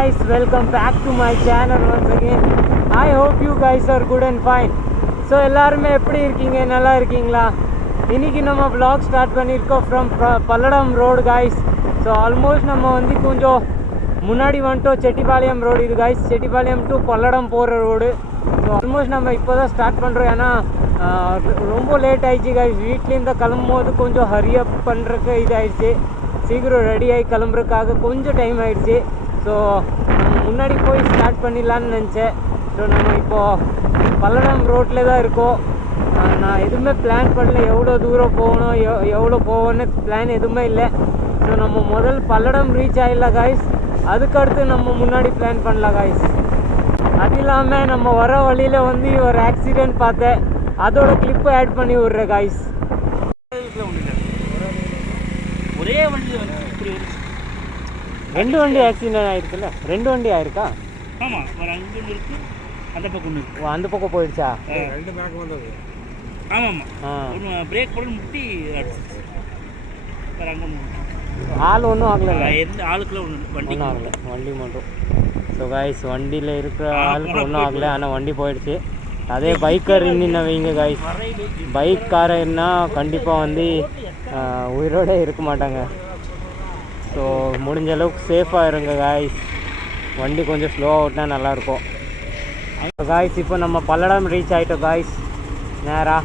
guys, welcome back to my channel once again. I hope you guys are good and fine. So எல்லாருமே எப்படி இருக்கீங்க? நல்லா இருக்கீங்களா? இன்னைக்கு நம்ம vlog ஸ்டார்ட் பண்ணியிருக்கோம் from Palladam road guys. So almost நம்ம வந்து கொஞ்சம் முன்னாடி வந்துட்டோம். செட்டிப்பாளையம் ரோடு இது guys. செட்டிப்பாளையம் டு பல்லடம் போகிற ரோடு. ஸோ ஆல்மோஸ்ட் நம்ம இப்போ தான் ஸ்டார்ட் பண்ணுறோம். ஏன்னா ரொம்ப லேட் ஆகிடுச்சு guys. வீட்லேருந்து கிளம்பும் போது கொஞ்சம் ஹரியப் பண்ணுறதுக்கு இதாகிடுச்சு. சீக்கிரம் ரெடி ஆகி கிளம்புறதுக்காக கொஞ்சம் டைம் ஆகிடுச்சு. ஸோ முன்னாடி போய் ஸ்டார்ட் பண்ணிடலான்னு நினச்சேன். ஸோ நம்ம இப்போது பல்லடம் ரோட்டில் தான் இருக்கோம். நான் எதுவுமே பிளான் பண்ணல, எவ்வளோ தூரம் போகணும் எவ்வளோ போகணுன்னு பிளான் எதுவுமே இல்லை. ஸோ நம்ம முதல் பல்லடம் ரீச் ஆகிடலாம் காய்ஸ். அதுக்கடுத்து நம்ம முன்னாடி பிளான் பண்ணலாம் காய்ஸ். அது இல்லாமல் நம்ம வர வழியில் வந்து ஒரு ஆக்சிடெண்ட் பார்த்தேன், அதோட கிளிப்பு ஆட் பண்ணி விட்றேன் காய்ஸ். ஒரே வண்டி வந்து இப்படி ரெண்டு வண்டி ஆக்சிடென்ட் ஆகிருக்குல்ல? ரெண்டு வண்டி ஆயிருக்கா? ஆமாம், ஒரு அங்கே ஒன்று இருக்குது, அந்த பக்கம் ஒன்று இருக்குது. அந்த பக்கம் போயிடுச்சா? ரெண்டு பேக் வந்தது. ஆமாம் ஆமாம், ஒன்று பிரேக் போட முட்டி அடிச்சிச்சு. வேறு அங்கே ஒன்று ஆள் ஒன்றும் ஆகலை. எந்த ஆளுக்குள்ள ஒன்று வண்டி ஒன்றும் ஆகலை, வண்டி மட்டும். ஸோ காய்ஸ், வண்டியில் இருக்கிற ஆளுக்கு ஒன்றும் ஆகலை, ஆனால் வண்டி போயிடுச்சு. அதே பைக்கர் இன்னும் வைங்க காய்ஸ். பைக் காரர்னா கண்டிப்பாக வந்து உயிரோடு இருக்க மாட்டாங்க. ஸோ முடிஞ்ச அளவுக்கு சேஃபாக இருங்க காய்ஸ். வண்டி கொஞ்சம் ஸ்லோவாக ஓட்டினா நல்லாயிருக்கும். காய்ஸ், இப்போ நம்ம பல்லடம் ரீச் ஆகிட்டோம் காய்ஸ். நேராக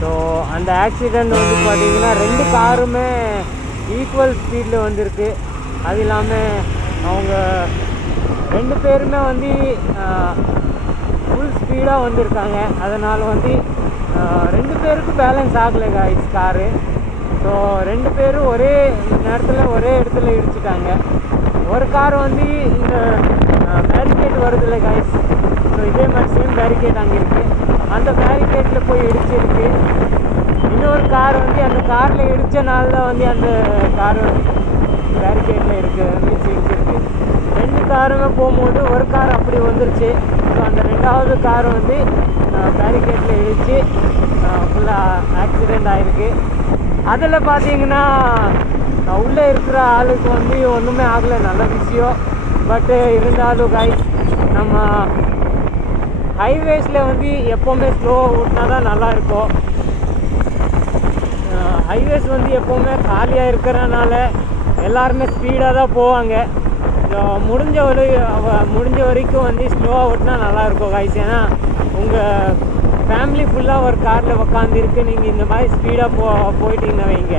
ஸோ அந்த ஆக்சிடெண்ட் வந்து பார்த்திங்கன்னா ரெண்டு காருமே ஈக்குவல் ஸ்பீடில் வந்திருக்கு. அது இல்லாமல் அவங்க ரெண்டு பேருமே வந்து ஃபுல் ஸ்பீடாக வந்திருக்காங்க. அதனால் வந்து ரெண்டு பேருக்கும் பேலன்ஸ் ஆகலை காய்ஸ் காரு. ஸோ ரெண்டு பேரும் ஒரே நேரத்தில் ஒரே இடத்துல இடிச்சிட்டாங்க. ஒரு கார் வந்து இந்த பேரிகேட் வருதில்ல காய்ஸ். ஸோ இதே மாதிரி சேம் பேரிகேட் அங்கே இருக்குது, அந்த பேரிகேட்டில் போய் இடிச்சிருக்கு. இன்னொரு கார் வந்து அந்த காரில் இடித்தனால தான் வந்து அந்த கார் வந்து பேரிகேட்டில் இருக்குது, மீன்ஸ் இடிச்சிருக்கு. ரெண்டு காருமே போகும்போது ஒரு கார் அப்படி வந்துருச்சு. ஸோ அந்த ரெண்டாவது கார் வந்து பேரிகேட்டில் இடித்து ஃபுல்லாக ஆக்சிடெண்ட் ஆகிருக்கு. அதில் பார்த்தீங்கன்னா உள்ளே இருக்கிற ஆளுக்கு வந்து ஒன்றுமே ஆகலை, நல்ல விஷயம். பட்டு இருந்தாலும் காய்ஸ், நம்ம ஹைவேஸில் வந்து எப்போவுமே ஸ்லோவாக ஓட்டினா தான் நல்லாயிருக்கும். ஹைவேஸ் வந்து எப்போவுமே காலியாக இருக்கிறனால எல்லாருமே ஸ்பீடாக தான் போவாங்க. முடிஞ்ச வரைக்கும் வந்து ஸ்லோவாக ஓட்டினா நல்லாயிருக்கும் காய்ஸ். ஏன்னா உங்கள் ஃபேமிலி ஃபுல்லாக ஒரு காரில் உக்காந்துருக்கு, நீங்கள் இந்த மாதிரி ஸ்பீடாக போயிட்டீங்கன்னா வைங்க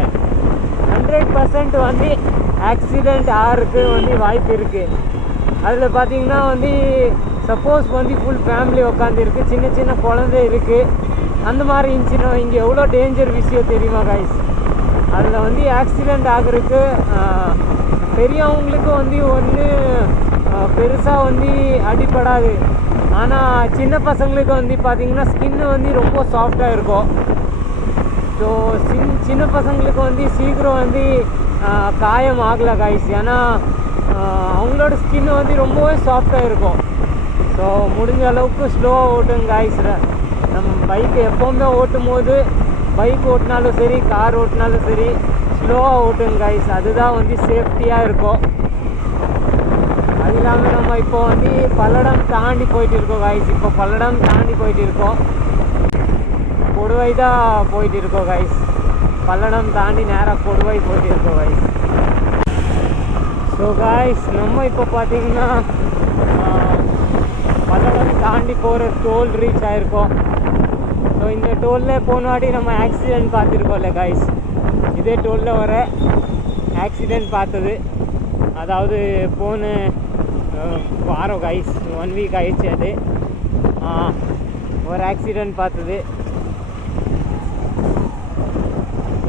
100% வந்து ஆக்சிடெண்ட் ஆகிறதுக்கு வந்து வாய்ப்பு இருக்குது. அதில் பார்த்திங்கன்னா வந்து சப்போஸ் வந்து ஃபுல் ஃபேமிலி உக்காந்துருக்கு, சின்ன சின்ன குழந்தை இருக்குது, அந்த மாதிரி இருந்துச்சுன்னா இங்கே எவ்வளோ டேஞ்சர் விஷயம் தெரியுமா காய்ஸ். அதில் வந்து ஆக்சிடெண்ட் ஆகிறதுக்கு பெரியவங்களுக்கு வந்து ஒன்று பெருசாக வந்து அடிப்படாது. ஆனால் சின்ன பசங்களுக்கு வந்து பார்த்திங்கன்னா ஸ்கின்னு வந்து ரொம்ப சாஃப்டாக இருக்கும். ஸோ சின்ன பசங்களுக்கு வந்து சீக்கிரம் வந்து காயம் ஆகலை காய்ஸ். ஏன்னா அவங்களோட ஸ்கின்னு வந்து ரொம்பவே சாஃப்டாக இருக்கும். ஸோ முடிஞ்ச அளவுக்கு ஸ்லோவாக ஓட்டுங்க காய்ஸ். நம்ம பைக்கு எப்போவுமே ஓட்டும் போது பைக் ஓட்டினாலும் சரி, கார் ஓட்டினாலும் சரி, ஸ்லோவாக ஓட்டுங்க காய்ஸ். அதுதான் வந்து சேஃப்டியாக இருக்கும். அது இல்லாமல் நம்ம இப்போ வந்து பல்லடம் தாண்டி போயிட்டு இருக்கோம் காய்ஸ். இப்போ பல்லடம் தாண்டி போயிட்டு இருக்கோம், கொடுவை தான் போயிட்டு இருக்கோம் காய்ஸ். பல்லடம் தாண்டி நேராக கொடுவை போயிட்டு இருக்கோம் காய்ஸ். ஸோ காய்ஸ், நம்ம இப்போ பார்த்தீங்கன்னா பல்லடம் தாண்டி போகிற டோல் ரீச் ஆகிருக்கோம். ஸோ இந்த டோலில் போன வாட்டி நம்ம ஆக்சிடெண்ட் பார்த்துருக்கோம்ல காய்ஸ். இதே டோலில் வர ஆக்சிடெண்ட் பார்த்தது, அதாவது போன வாரம் காய்ஸ், 1 வீக் ஆகிடுச்சு. அது ஒரு ஆக்சிடெண்ட் பார்த்தது.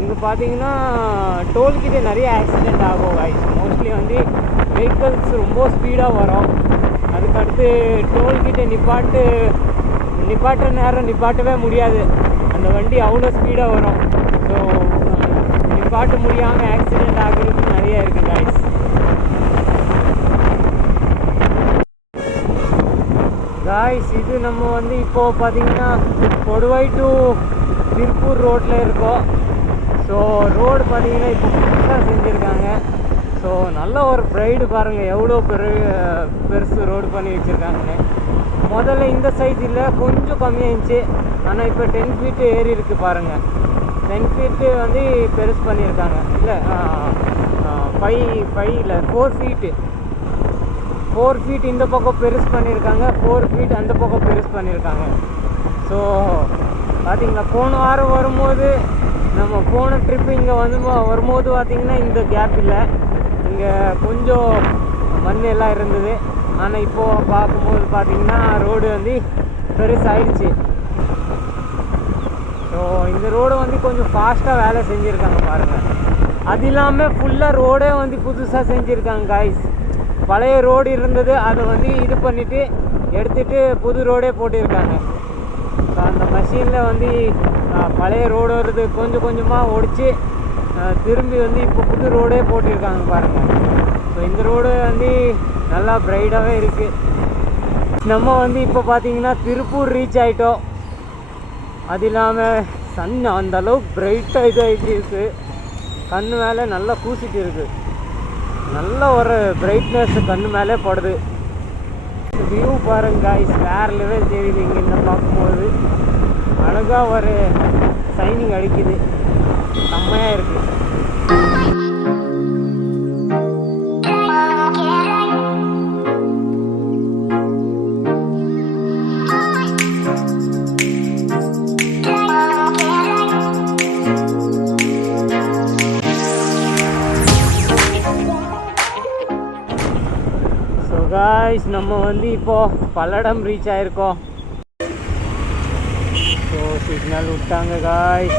இங்கே பார்த்தீங்கன்னா டோல்கிட்ட நிறைய ஆக்சிடெண்ட் ஆகும் காய்ஸ். மோஸ்ட்லி வந்து வெஹிக்கல்ஸ் ரொம்ப ஸ்பீடாக வரும். அதுக்கடுத்து டோல்கிட்ட நிப்பாட்டுற நேரம் நிப்பாட்டவே முடியாது, அந்த வண்டி அவ்வளோ ஸ்பீடாக வரும். ஸோ நிப்பாட்ட முடியாமல் ஆக்சிடெண்ட் ஆகிறதுக்கு நிறைய இருக்குது காய்ஸ். காய்ஸ், இது நம்ம வந்து இப்போது பார்த்திங்கன்னா கொடுவை டு திருப்பூர் ரோட்டில் இருக்கோம். ஸோ ரோடு பார்த்திங்கன்னா இப்போ புதுசாக செஞ்சுருக்காங்க. ஸோ நல்ல ஒரு ப்ரைடு பாருங்கள் எவ்வளோ பெருசு ரோடு பண்ணி வச்சுருக்காங்கன்னு. முதல்ல இந்த சைஸ் இல்லை, கொஞ்சம் கம்மியாக இருந்துச்சு. ஆனால் இப்போ 10 ஃபீட்டு ஏறி இருக்குது பாருங்கள். 10 ஃபீட்டு வந்து பெருசு பண்ணியிருக்காங்க. இல்லை 5 இல்லை 4 ஃபீட்டு. 4 ஃபீட் இந்த பக்கம் பெருசு பண்ணியிருக்காங்க, 4 ஃபீட் அந்த பக்கம் பெருசு பண்ணியிருக்காங்க. ஸோ பார்த்திங்களா, போன வாரம் வரும்போது நம்ம போன ட்ரிப்பு இங்கே வந்து வரும்போது பார்த்திங்கன்னா இந்த கேப் இல்லை, இங்கே கொஞ்சம் மண் எல்லாம் இருந்தது. ஆனால் இப்போது பார்க்கும்போது பார்த்திங்கன்னா ரோடு வந்து பெருசாகிடுச்சு. ஸோ இந்த ரோடு வந்து கொஞ்சம் ஃபாஸ்ட்டாக வேலை செஞ்சுருக்காங்க பாருங்கள். அது இல்லாமல் ஃபுல்லாக ரோடே வந்து புதுசாக செஞ்சுருக்காங்க காய்ஸ். பழைய ரோடு இருந்தது, அதை வந்து இது பண்ணிவிட்டு எடுத்துகிட்டு புது ரோடே போட்டிருக்காங்க. ஸோ அந்த மெஷினில் வந்து பழைய ரோடு வருது கொஞ்சம் கொஞ்சமாக ஒடிச்சு திரும்பி வந்து இப்போ புது ரோடே போட்டிருக்காங்க பாருங்கள். ஸோ இந்த ரோடு வந்து நல்லா பிரைட்டாகவே இருக்குது. நம்ம வந்து இப்போ பார்த்திங்கன்னா திருப்பூர் ரீச் ஆகிட்டோம். அது இல்லாமல் சன் அந்தளவுக்கு பிரைட்டாக இதாகிட்டு இருக்குது, கண் மேலே நல்லா கூசிட்டு இருக்குது. நல்ல ஒரு பிரைட்னஸ் கண் மேலே படுது. வியூ பாருங்க காய்ஸ், வேறு லெவல் தெரியுது. இங்கே இந்த பார்க்கும்போது அழகாக ஒரு சைனிங் அடிக்குது, செம்மையாக இருக்குது. காய்ஸ் நம்ம வந்து இப்போது பல்லடம் ரீச் ஆகிருக்கோம். ஸோ சிக்னல் விட்டாங்க காய்ஸ்.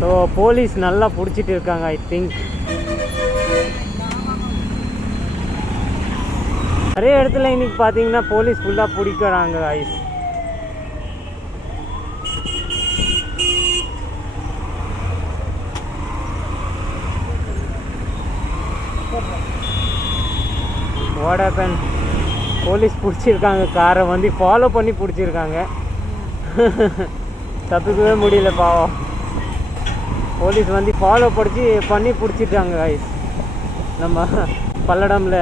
ஸோ போலீஸ் நல்லா பிடிச்சிட்டு இருக்காங்க. ஐ திங்க் நிறைய இடத்துல இன்றைக்கி பார்த்தீங்கன்னா போலீஸ் ஃபுல்லாக பிடிக்கிறாங்க காய்ஸ். வாட் ஹேப்பன், போலீஸ் பிடிச்சிருக்காங்க, காரை வந்து ஃபாலோ பண்ணி பிடிச்சிருக்காங்க. தப்பிக்கவே முடியல பாவம். போலீஸ் வந்து ஃபாலோ பண்ணி பிடிச்சிட்டாங்க காய்ஸ் நம்ம பல்லடமில்.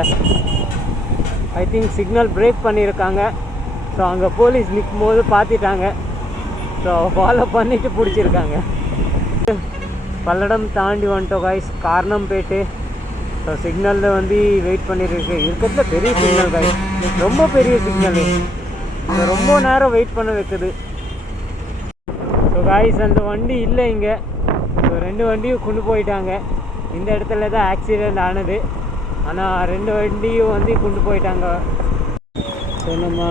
ஐ திங்க் சிக்னல் பிரேக் பண்ணியிருக்காங்க. ஸோ அங்கே போலீஸ் நிற்கும் போது பார்த்துட்டாங்க, ஸோ ஃபாலோ பண்ணிவிட்டு பிடிச்சிருக்காங்க. பல்லடம் தாண்டி வந்துட்டோம் காய்ஸ், காரணம்பேட்டு. ஸோ சிக்னலில் வந்து வெயிட் பண்ணியிருக்கு. இருக்கிறதுல பெரிய சிக்னல் காய்ஸ், ரொம்ப பெரிய சிக்னலு, ரொம்ப நேரம் வெயிட் பண்ண வைக்குது. ஸோ காய்ஸ் அந்த வண்டி இல்லை இங்கே. ஸோ 2 வண்டியும் கொண்டு போயிட்டாங்க. இந்த இடத்துல தான் ஆக்சிடெண்ட் ஆனது, ஆனால் 2 வண்டியும் வந்து கொண்டு போயிட்டாங்க. ஸோ நம்ம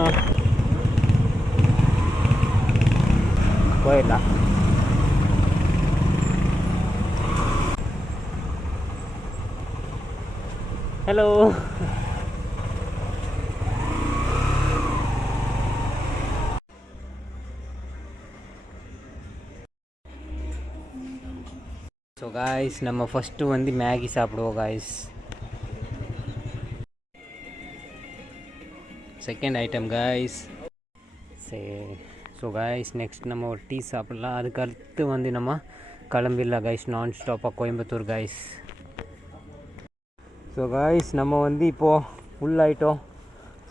போயிடலாம். ஹலோ, ஸோ காய்ஸ் நம்ம ஃபஸ்ட்டு வந்து மேகி சாப்பிடுவோம் காய்ஸ். Second item guys. சரி, ஸோ காய்ஸ் நெக்ஸ்ட் நம்ம ஒரு டீ சாப்பிட்லாம். அதுக்கு அடுத்து வந்து நம்ம கிளம்பிடலாம் காய்ஸ், நான் ஸ்டாப்பாக கோயம்புத்தூர் காய்ஸ். ஸோ காய்ஸ் நம்ம வந்து இப்போது ஃபுல் ஆகிட்டோம்,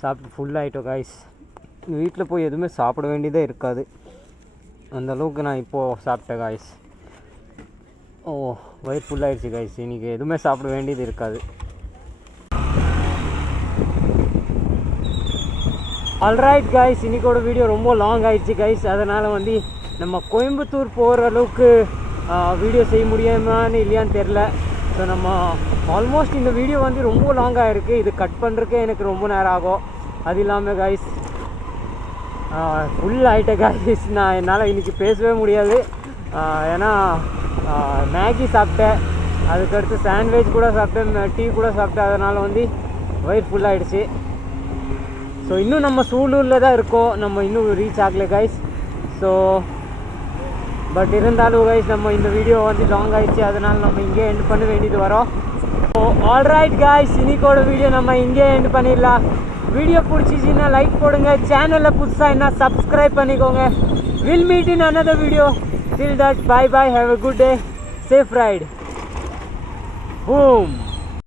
சாப்பிட்டு ஃபுல் ஆகிட்டோம் காய்ஸ். வீட்டில் போய் எதுவுமே சாப்பிட வேண்டியதே இருக்காது, அந்தளவுக்கு நான் இப்போது சாப்பிட்டேன் காய்ஸ். ஓ வயிறு ஃபுல் ஆகிடுச்சு காய்ஸ், இன்றைக்கி எதுவுமே சாப்பிட வேண்டியது இருக்காது. ஆல்ரைட் காய்ஸ், இன்றைக்கோட வீடியோ ரொம்ப லாங் ஆகிடுச்சு காய்ஸ். அதனால் வந்து நம்ம கோயம்புத்தூர் போகிற அளவுக்கு வீடியோ செய்ய முடியுமான்னு இல்லையான்னு தெரில. ஸோ நம்ம ஆல்மோஸ்ட் இந்த வீடியோ வந்து ரொம்ப லாங்காக இருக்குது, இது கட் பண்ணுறதுக்கே எனக்கு ரொம்ப நேரம் ஆகும். அது இல்லாமல் காய்ஸ் ஃபுல் ஆகிட்ட காய்ஸ், நான் என்னால் இன்றைக்கி பேசவே முடியாது. ஏன்னா மேகி சாப்பிட்டேன், அதுக்கடுத்து சாண்ட்விச் கூட சாப்பிட்டேன், டீ கூட சாப்பிட்டேன். அதனால் வந்து வயிறு ஃபுல் ஆகிடுச்சு. ஸோ இன்னும் நம்ம சூலூரில் தான் இருக்கோம், நம்ம இன்னும் ரீச் ஆகலை காய்ஸ். ஸோ பட் இருந்தாலும் கைஸ் நம்ம இந்த வீடியோ வந்து லாங் ஆகிடுச்சு, அதனால் நம்ம இங்கே எண்ட் பண்ண வேண்டியது வரோம். ஸோ ஆல்ரைட் காய்ஸ், இன்னைக்கோட வீடியோ நம்ம இங்கே எண்ட் பண்ணிடலாம். வீடியோ பிடிச்சிச்சின்னா லைக் போடுங்க, சேனலில் புதுசாக என்ன சப்ஸ்கிரைப் பண்ணிக்கோங்க. Will meet in another video. Till that, bye bye, have a good day, safe ride. Boom.